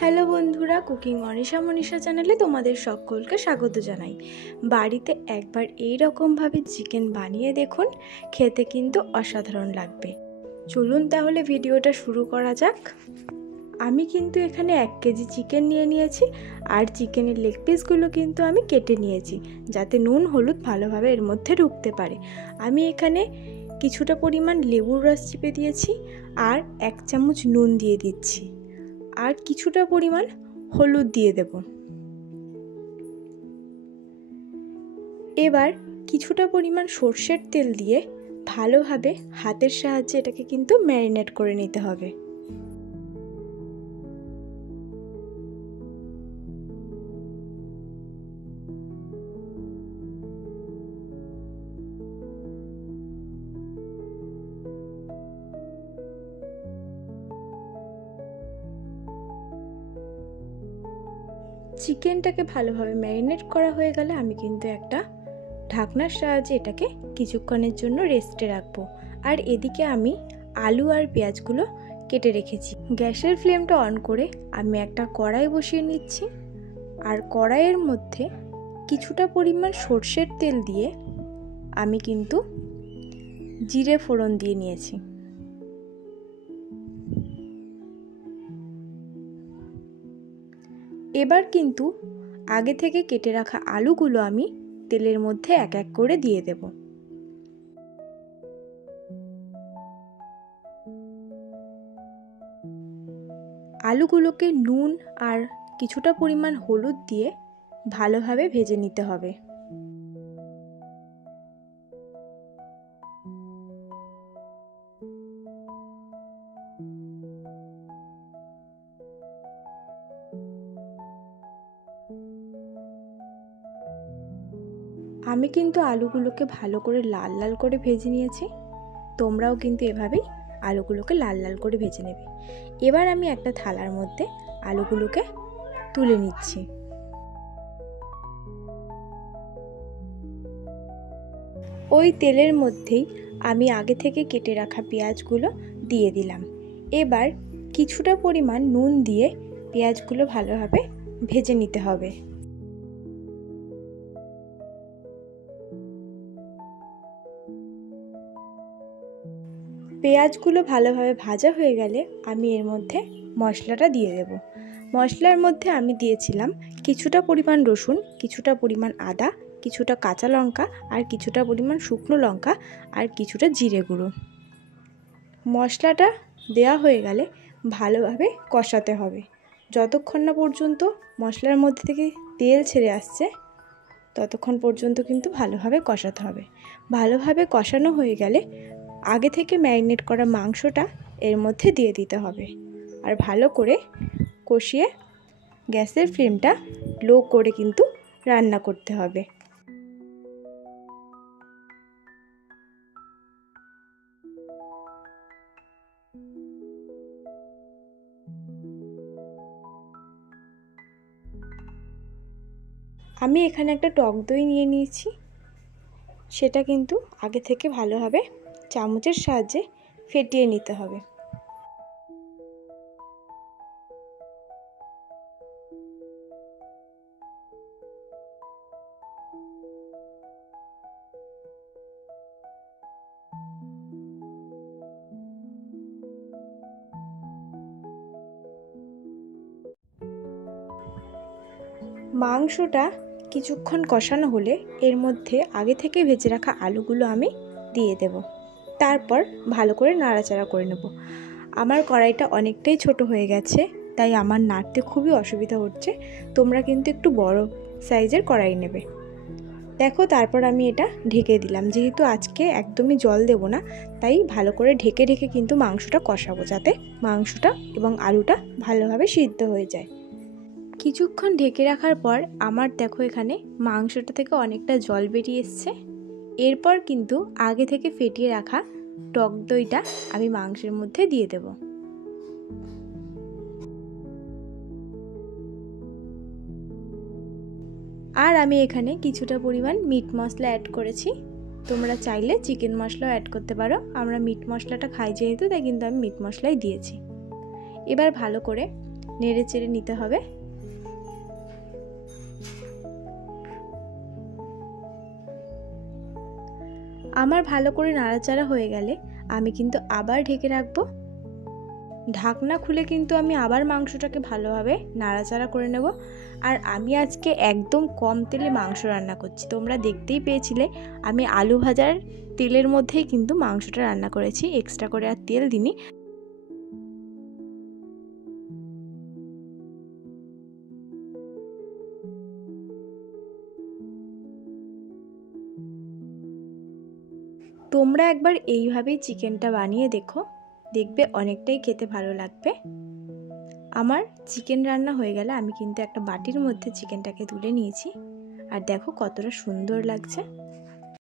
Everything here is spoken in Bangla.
হ্যালো বন্ধুরা, কুকিং অনিশা মনীষা চ্যানেলে তোমাদের সকলকে স্বাগত জানাই। বাড়িতে একবার এই রকমভাবে চিকেন বানিয়ে দেখুন, খেতে কিন্তু অসাধারণ লাগবে। চলুন তাহলে ভিডিওটা শুরু করা যাক। আমি কিন্তু এখানে 1 কেজি চিকেন নিয়ে নিয়েছি, আর চিকেনের লেগ পিসগুলো কিন্তু আমি কেটে নিয়েছি, যাতে নুন হলুদ ভালোভাবে এর মধ্যে ঢুকতে পারে। আমি এখানে কিছুটা পরিমাণ লেবুর রস চিপে দিয়েছি, আর 1 চামচ নুন দিয়ে দিচ্ছি, আর কিছুটা পরিমাণ হলুদ দিয়ে দেব। এবার কিছুটা পরিমাণ সর্ষের তেল দিয়ে ভালোভাবে হাতের সাহায্যে এটাকে কিন্তু ম্যারিনেট করে নিতে হবে। চিকেনটাকে ভালোভাবে ম্যারিনেট করা হয়ে গেলে আমি কিন্তু একটা ঢাকনার সাহায্যে এটাকে কিছুক্ষণের জন্য রেস্টে রাখবো। আর এদিকে আমি আলু আর পেঁয়াজগুলো কেটে রেখেছি। গ্যাসের ফ্লেমটা অন করে আমি একটা কড়াই বসিয়ে নিচ্ছি, আর কড়াইয়ের মধ্যে কিছুটা পরিমাণ সর্ষের তেল দিয়ে আমি কিন্তু জিরে ফোড়ন দিয়ে নিয়েছি। এবার কিন্তু আগে থেকে কেটে রাখা আলুগুলো আমি তেলের মধ্যে এক এক করে দিয়ে দেব। আলুগুলোকে নুন আর কিছুটা পরিমাণ হলুদ দিয়ে ভালোভাবে ভেজে নিতে হবে। আমি কিন্তু আলুগুলোকে ভালো করে লাল লাল করে ভেজে নিয়েছি, তোমরাও কিন্তু এভাবেই আলুগুলোকে লাল লাল করে ভেজে নেবে। এবার আমি একটা থালার মধ্যে আলুগুলোকে তুলে নিচ্ছি। ওই তেলের মধ্যেই আমি আগে থেকে কেটে রাখা পেঁয়াজগুলো দিয়ে দিলাম। এবার কিছুটা পরিমাণ নুন দিয়ে পেঁয়াজগুলো ভালোভাবে ভেজে নিতে হবে। পেঁয়াজগুলো ভালোভাবে ভাজা হয়ে গেলে আমি এর মধ্যে মশলাটা দিয়ে দেব। মশলার মধ্যে আমি দিয়েছিলাম কিছুটা পরিমাণ রসুন, কিছুটা পরিমাণ আদা, কিছুটা কাঁচা লঙ্কা, আর কিছুটা পরিমাণ শুকনো লঙ্কা, আর কিছুটা জিরে গুঁড়ো। মশলাটা দেওয়া হয়ে গেলে ভালোভাবে কষাতে হবে। যতক্ষণ না পর্যন্ত মশলার মধ্যে থেকে তেল ছেড়ে আসছে ততক্ষণ পর্যন্ত কিন্তু ভালোভাবে কষাতে হবে। ভালোভাবে কষানো হয়ে গেলে আগে থেকে ম্যারিনেট করা মাংসটা এর মধ্যে দিয়ে দিতে হবে, আর ভালো করে কষিয়ে গ্যাসের ফ্লেমটা লো করে কিন্তু রান্না করতে হবে। আমি এখানে একটা টক দই নিয়ে নিয়েছি, সেটা কিন্তু আগে থেকে ভালোভাবে চামচের সাহায্যে ফেটিয়ে নিতে হবে। মাংসটা কিছুক্ষণ কষানো হলে এর মধ্যে আগে থেকে ভেজে রাখা আলুগুলো আমি দিয়ে দেব। তারপর ভালো করে নাড়াচাড়া করে নেব। আমার কড়াইটা অনেকটাই ছোট হয়ে গেছে, তাই আমার নাড়তে খুবই অসুবিধা হচ্ছে। তোমরা কিন্তু একটু বড় সাইজের কড়াই নেবে। দেখো, তারপর আমি এটা ঢেকে দিলাম। যেহেতু আজকে একদমই জল দেব না, তাই ভালো করে ঢেকে ঢেকে কিন্তু মাংসটা কষাবো, যাতে মাংসটা এবং আলুটা ভালোভাবে সিদ্ধ হয়ে যায়। কিছুক্ষণ ঢেকে রাখার পর আমার দেখো এখানে মাংসটা থেকে অনেকটা জল বেরিয়ে এসছে। এরপর কিন্তু আগে থেকে ফেটিয়ে রাখা টক দইটা আমি মাংসের মধ্যে দিয়ে দেব। আর আমি এখানে কিছুটা পরিমাণ মিট মশলা অ্যাড করেছি। তোমরা চাইলে চিকেন মশলাও অ্যাড করতে পারো। আমরা মিট মশলাটা খাই যেহেতু, তাই কিন্তু আমি মিট মশলাই দিয়েছি। এবার ভালো করে নেড়ে চেড়ে নিতে হবে। আমার ভালো করে নাড়াচাড়া হয়ে গেলে আমি কিন্তু আবার ঢেকে রাখবো। ঢাকনা খুলে কিন্তু আমি আবার মাংসটাকে ভালোভাবে নাড়াচাড়া করে নেব। আর আমি আজকে একদম কম তেলে মাংস রান্না করছি। তোমরা দেখতেই পেয়েছিলে আমি আলু ভাজার তেলের মধ্যেই কিন্তু মাংসটা রান্না করেছি, এক্সট্রা করে আর তেল দিইনি। তোমরা একবার এইভাবেই চিকেনটা বানিয়ে দেখো, দেখবে অনেকটাই খেতে ভালো লাগবে। আমার চিকেন রান্না হয়ে গেলে আমি কিন্তু একটা বাটির মধ্যে চিকেনটাকে তুলে নিয়েছি। আর দেখো কতটা সুন্দর লাগছে।